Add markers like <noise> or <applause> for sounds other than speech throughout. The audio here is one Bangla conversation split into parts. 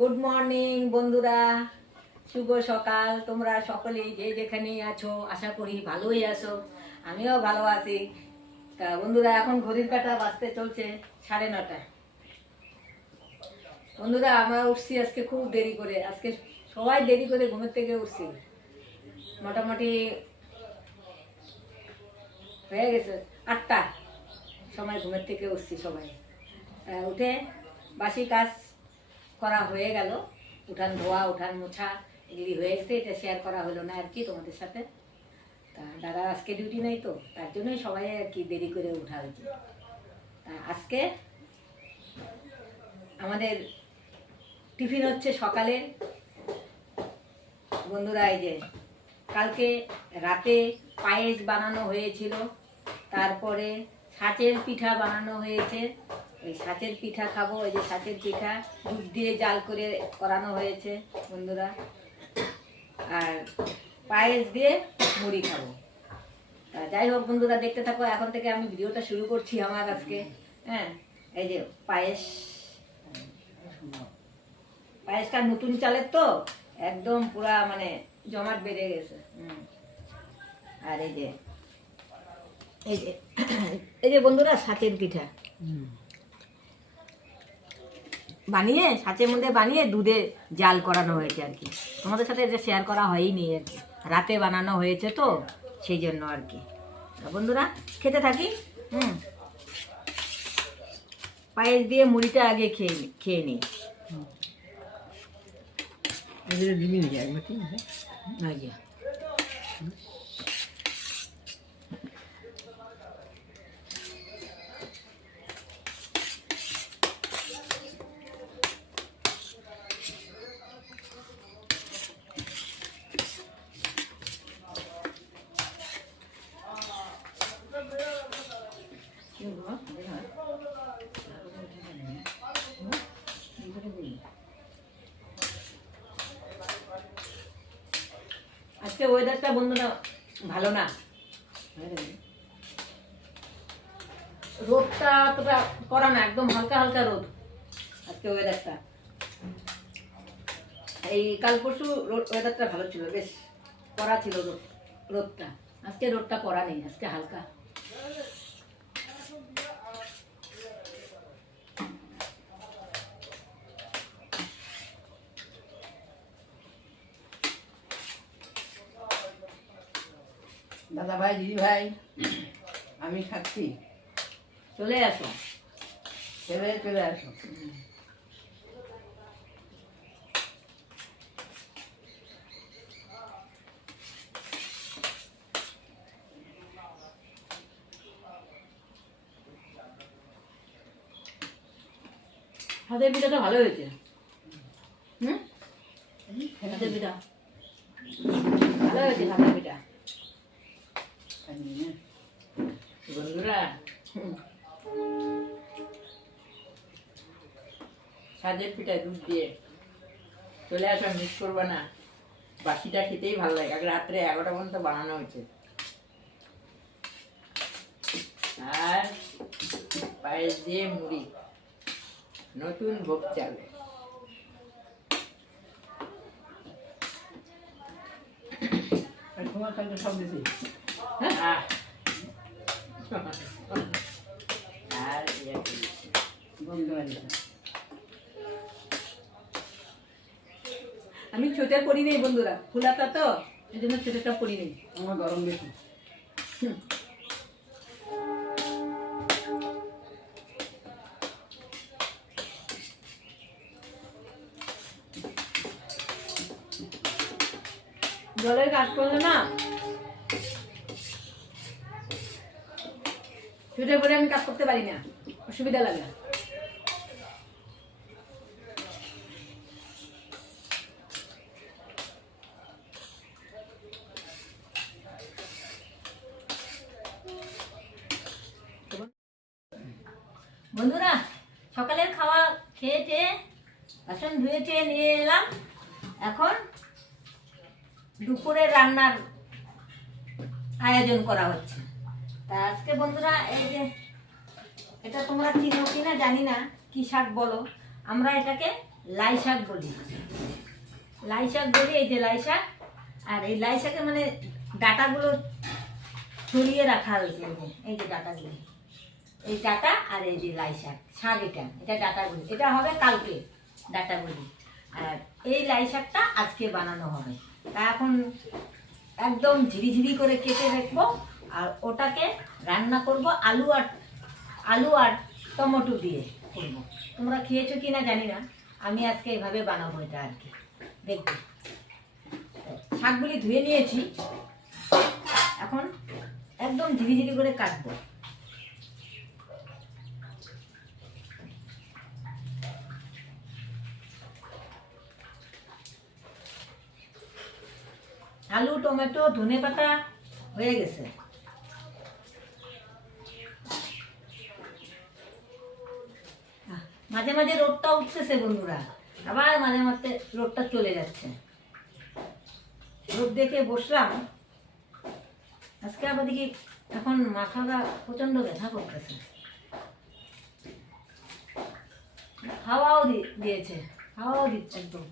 গুড মর্নিং বন্ধুরা। শুভ সকাল। তোমরা সকলেই যে যেখানেই আছো, আশা করি ভালোই আছো। আমিও ভালো আছি। তা বন্ধুরা, এখন ঘড়ির কাটা বাঁচতে চলছে সাড়ে নটা। বন্ধুরা, আমরা উঠছি আজকে খুব দেরি করে। আজকে সবাই দেরি করে ঘুমের থেকে উঠছি। মোটামুটি হয়ে গেছে আটটা। সময় ঘুমের থেকে উঠছি সবাই। উঠে বাসি কাজ করা হয়ে গেল। উঠান ধোয়া, উঠান মোছা এগুলি হয়ে গেছে, এটা শেয়ার করা হলো না আর কি তোমাদের সাথে। তা দাদা আজকে ডিউটি নেই তো, তার জন্যই সবাই আর কি দেরি করে উঠা হয়েছে। তা আজকে আমাদের টিফিন হচ্ছে সকালে। বন্ধুরা, এই যে কালকে রাতে পায়েস বানানো হয়েছিল, তারপরে সাঁচের পিঠা বানানো হয়েছে। এই সাঁচের পিঠা খাব ওই যে সাঁচের পিঠা, দুধ দিয়ে জাল করে করানো হয়েছে, বন্ধুরা। আর পায়েস দিয়ে মুড়ি খাব। যাই হোক, বন্ধুরা, দেখতে থাকো, এখন থেকে আমি ভিডিওটা শুরু করছি আমার আজকে হ্যাঁ? এই যে পায়েস, পায়েসটা নতুন চালের তো, একদম পুরা মানে জমাট বেড়ে গেছে। আর এই যে এই যে এই যে বন্ধুরা সাঁচের পিঠা। বানিয়ে সাঁচের মধ্যে বানিয়ে দুধে জাল করানো হয়েছে আর কি। তোমাদের সাথে যে শেয়ার করা হয়নি আর কি। রাতে বানানো হয়েছে তো সেই জন্য আর কি। বন্ধুরা খেতে থাকি? হুম। পায়েস দিয়ে মুড়িটা আগে খেয়ে নি- খেয়ে নিই দিবি নাকি একবার ঠিক আছে এই যে। আজকে ওয়েদারটা বন্ধুরা ভালো না। রোদটা অতটা করা না, একদম হালকা হালকা রোদ আজকে ওয়েদারটা এই কাল পরশু ওয়েদারটা ভালো ছিল, বেশ করা ছিল রোদ, রোদটা। আজকে রোদটা করা নেই, আজকে হালকা। দাদা ভাই, দিদি ভাই, আমি খাচ্ছি চলে আসো। চলে চলে আসো। হাতের পিঠাটা ভালো হয়েছে? হুম? হাতের পিঠা। ভালো হয়েছে হাতের সাজের পিঠায় দুধ দিয়ে। চলে আসো মিস করব না। বাসিটা খেতেই ভালো লাগে। আগে রাত্রে এগারোটা পর্যন্ত বানানো হয়েছে। আর পায়েস দিয়ে মুড়ি। নতুন ভোগ চাল। তোমার কাছে সব দিছি। <laughs> আর। আমি ছোটের পরি নেই বন্ধুরা ফুলাতা তো এই জন্য ছোটেরটা পরি নেই। আমার গরম বেশি। জলের কাজ করলে না ছোটের পরে আমি কাজ করতে পারি না অসুবিধা লাগে বন্ধুরা সকালের খাওয়া খেয়ে টেয়ে টেয়ে নিয়ে এলাম এখন দুপুরের রান্নার আয়োজন করা হচ্ছে। তা আজকে বন্ধুরা, এই যে এটা তোমরা চিনো কিনা জানি না, কি শাক বলো? আমরা এটাকে লাই শাক বলি। লাই শাক বলি, এই যে লাই শাক। আর এই লাই শাকে মানে ডাটাগুলো ছড়িয়ে রাখা হয়েছে এই যে ডাটাগুলো। এই ডাটা আর এই যে লাই শাক শাক এটা এটা ডাটাগুলি। এটা হবে কালকে। ডাটাগুলি আর এই লাই শাকটা আজকে বানানো হবে। তা এখন একদম ঝিরিঝিরি করে কেটে রাখব আর ওটাকে রান্না করব আলু আর আলু আর টমেটো দিয়ে করব। তোমরা খেয়েছো কি না জানি না। আমি আজকে এভাবে বানাবো এটা আর কি। দেখবে। শাকগুলি ধুয়ে নিয়েছি। এখন একদম ঝিরিঝিরি করে কাটবো। আলু, টমেটো, ধনে পাতা হয়ে গেছে। মাঝে মাঝে রোদটা উঠতেছে বন্ধুরা। আবার মাঝে মাঝে রোদটা চলে যাচ্ছে। রোদ দেখে বসলাম। আজকে আবার দেখি এখন মাথাটা প্রচণ্ড ব্যথা করতেছে। হাওয়াও দিয়েছে, হাওয়াও দিচ্ছে একদম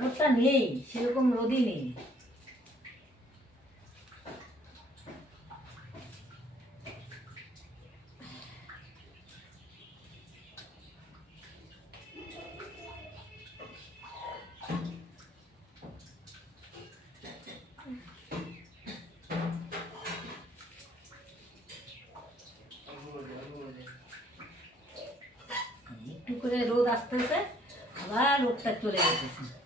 রোদটা নেই, সেরকম রোদই নেই একটু করে রোদ আসতেছে আবার রোদটা চলে যেতেছে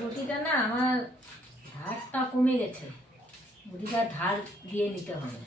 রুটিটা না আমার ধারটা কমে গেছে। রুটিটা ধার দিয়ে নিতে হবে।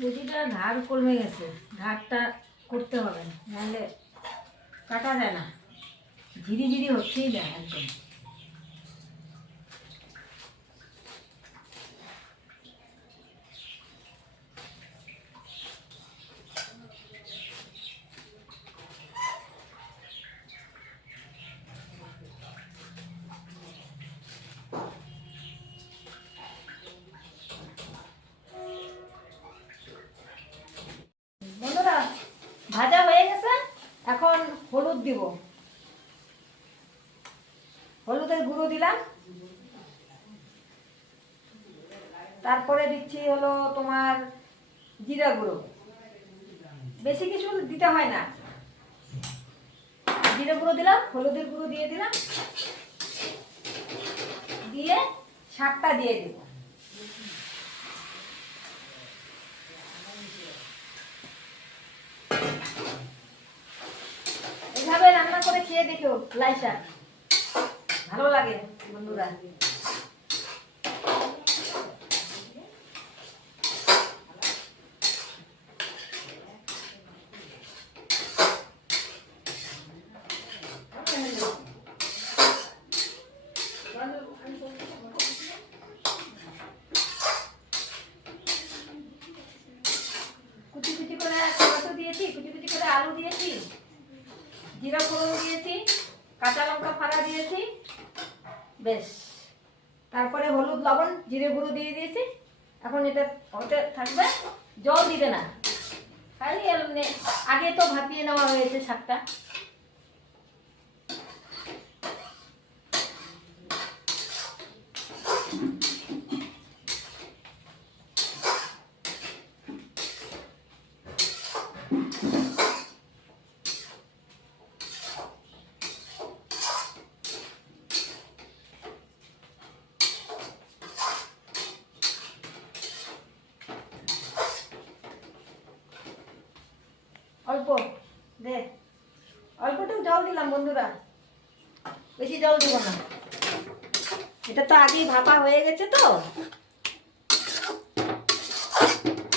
রুটিটা ধার কমে গেছে। ধারটা করতে হবে, নাহলে কাটা যায় না। ঝিরি ঝিরি হচ্ছেই না একদম বন্ধুরা ভাজা হয়ে গেছে এখন হলুদ দিব হলুদের গুঁড়ো দিলাম। তারপরে দিচ্ছি হলো তোমার জিরা গুঁড়ো। বেশি কিছু দিতে হয় না। জিরা গুঁড়ো দিলাম, হলুদের গুঁড়ো দিয়ে দিলাম। দিয়ে শাকটা দিয়ে দেবো। এভাবে রান্না করে খেয়ে দেখো লাই শাক ভালো লাগে বন্ধুরা দিয়েছি জিরা ফোড়ন দিয়েছি কাঁচা লঙ্কা ফাড়া দিয়েছি বেশ তারপরে হলুদ লবণ জিরে গুঁড়ো দিয়ে দিয়েছি এখন ওতে থাকবে। জল দিবে না। খালি আগে তো ভাপিয়ে নেওয়া হয়েছে শাকটা। অল্প, দে। অল্পটু জল দিলাম বন্ধুরা। বেশি জল দেব না। এটা তো আগেই ভাপা হয়ে গেছে তো।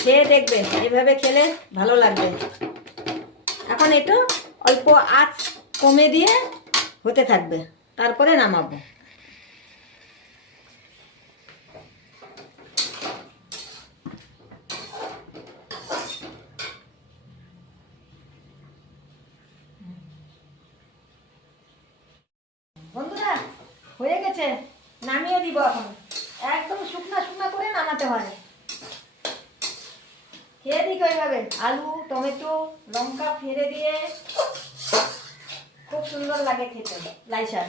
খেয়ে দেখবে এইভাবে খেলে ভালো লাগবে। এখন একটু অল্প আঁচ কমে দিয়ে হতে থাকবে। তারপরে নামাবো বন্ধুরা হয়ে গেছে নামিয়ে দিব এখন একদম শুকনা শুকনা করে নামাতে হয় খেয়ে দিক ওইভাবে আলু টমেটো লঙ্কা ফেলে দিয়ে খুব সুন্দর লাগে খেতে লাই শাক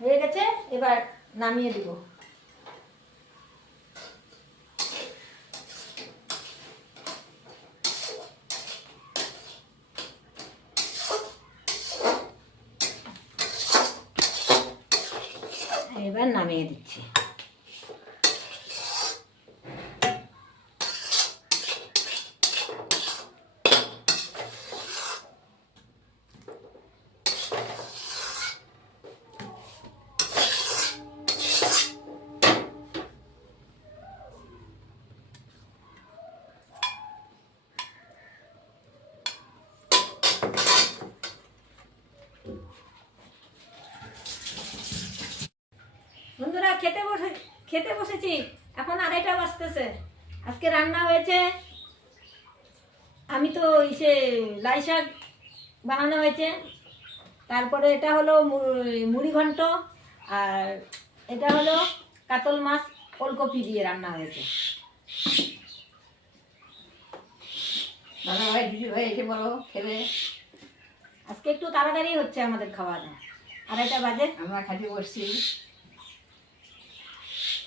হয়ে গেছে এবার নামিয়ে দিব এবার নামিয়ে দিচ্ছি বন্ধুরা খেতে বসে খেতে বসেছি। এখন আড়াইটা বাজতেছে। আজকে রান্না হয়েছে আমি তো ইসে লাই শাক বানানো হয়েছে। তারপরে এটা হলো মুড়ি ঘন্ট আর এটা হলো কাতল মাছ ওলকপি দিয়ে রান্না হয়েছে। দাদা ভাই দিদি ভাই এসে বলো খেলে। আজকে একটু তাড়াতাড়ি হচ্ছে আমাদের খাওয়া দাওয়া। আড়াইটা বাজে। আমরা খাতে বসছি।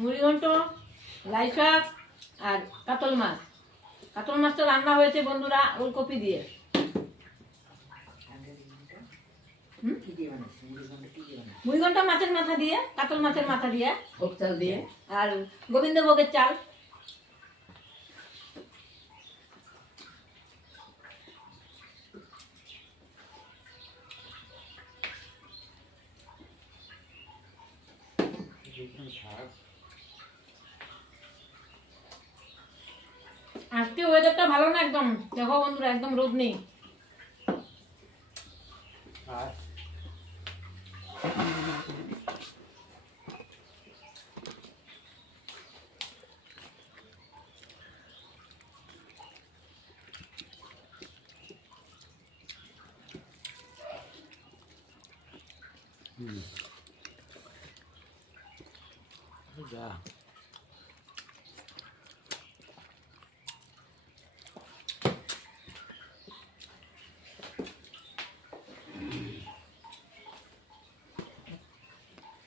মুড়ি ঘন্ট লাই শাক আর কাতল মাছ। কাতল মাছটা রান্না হয়েছে বন্ধুরা ওলকপি দিয়ে। হুম? কি দিয়ে বানাচ্ছি মুড়ি ঘন্ট কি দিয়ে বানাচ্ছি মুড়ি ঘন্ট মাছের মাথা দিয়ে কাতল মাছের মাথা দিয়ে। চাল দিয়ে। আর গোবিন্দভোগের চাল। আজকে ওয়েদারটা ভালো না একদম? দেখো বন্ধুরা একদম রোদ নেই। যা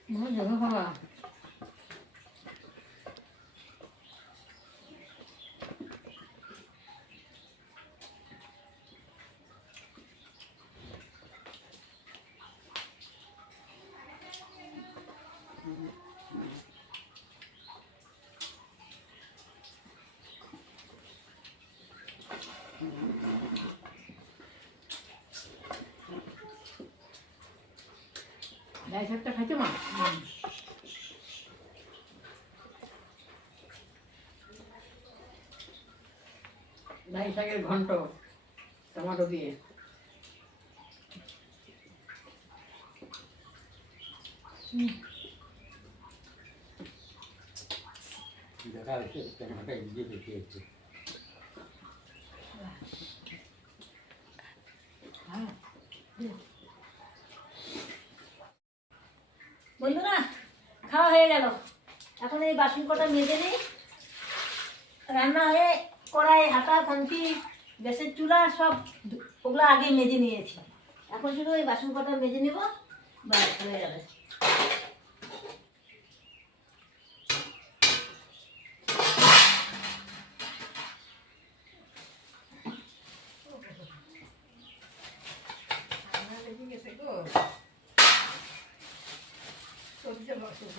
Mua giày. শাকটা খাইছো মা লাই শাকের ঘন্ট টমেটো দিয়ে। দেখা টমেটো হচ্ছে বন্ধুরা, খাওয়া হয়ে গেল। এখন এই বাসন কটা মেজে নিই। রান্না হয়ে কড়াই, হাতা কঞ্চি গ্যাসের চুলা সব ওগুলো আগে মেজে নিয়েছি। এখন শুধু ওই বাসন কটা মেজে নেব। ব্যাস, হয়ে যাবে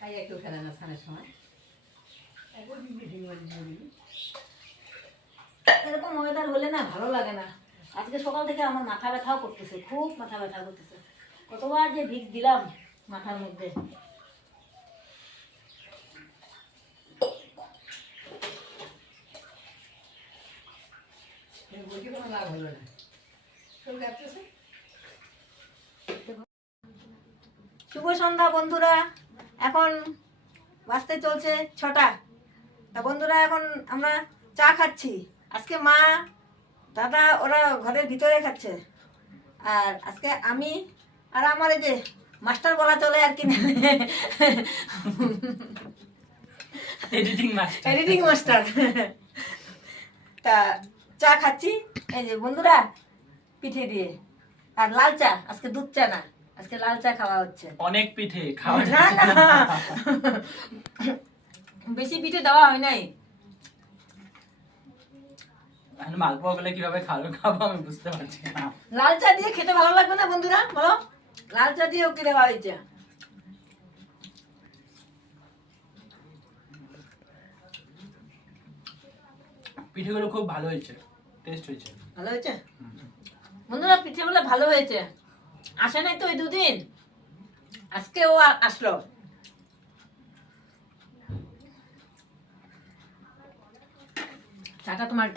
তাই একটু খেলে না স্নানের সময়। এরকম ওয়েদার হলে না ভালো লাগে না। আজকে সকাল থেকে আমার মাথা ব্যথাও করতেছে খুব মাথা ব্যথা করতেছে। কতবার যে ভিক দিলাম মাথার মধ্যে। লাভ হলো না। শরীর কাঁপতেছে শুভ সন্ধ্যা বন্ধুরা। এখন বাঁচতে চলছে ছটা। তা বন্ধুরা এখন আমরা চা খাচ্ছি। আজকে মা দাদা ওরা ঘরের ভিতরে খাচ্ছে। আর আজকে আমি আর আমার এই যে মাস্টার বলা চলে আর কি। এডিটিং মাস্টার এডিটিং মাস্টার তা চা খাচ্ছি। এই যে বন্ধুরা পিঠে দিয়ে। আর লাল চা আজকে দুধ চা না। আজকে লাল চা খাওয়া হচ্ছে। অনেক পিঠে খাওয়া বেশি পিঠে দেওয়া হয় নাই। মালপোয়া গুলো কীভাবে খাব খাব আমি বুঝতে পারছি না। লাল চা দিয়ে খেতে ভালো লাগবে না বন্ধুরা? বলো। লাল চা দিয়ে ওকে দেওয়া হয়েছে? পিঠেগুলো খুব ভালো হয়েছে টেস্ট হয়েছে। ভালো হয়েছে? বন্ধুরা পিঠে বলে ভালো হয়েছে। আসে নাই তো ওই দুদিন? আজকে ও আসলো। চাটা তোমার।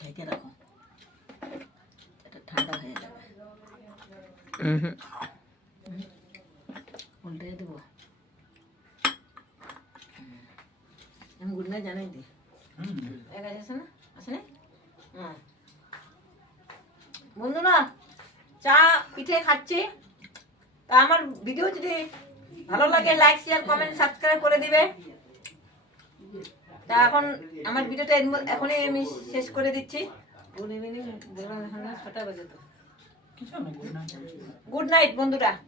ঢেকে রাখো। এটা ঠান্ডা হয়ে যাবে। উল্টে দেবো। আমি গুড নাইট জানাই দিই হুম। এক আছে না হ্যাঁ বন্ধুরা চা পিঠে খাচ্ছি। তা আমার ভিডিও যদি ভালো লাগে লাইক শেয়ার কমেন্ট সাবস্ক্রাইব করে দিবে। তা এখন আমার ভিডিওটা এর মধ্যে- এখনই আমি শেষ করে দিচ্ছি। গুড ইভিনিং ছটা বাজে তো। কিছু না good night. গুড নাইট বন্ধুরা।